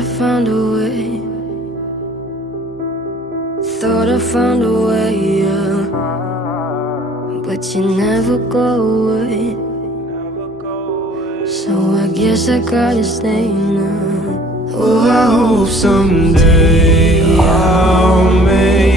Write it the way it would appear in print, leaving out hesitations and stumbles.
I found a way. Thought I found a way, yeah. But you never go away. So I guess I gotta stay now. Oh, I hope someday I'll make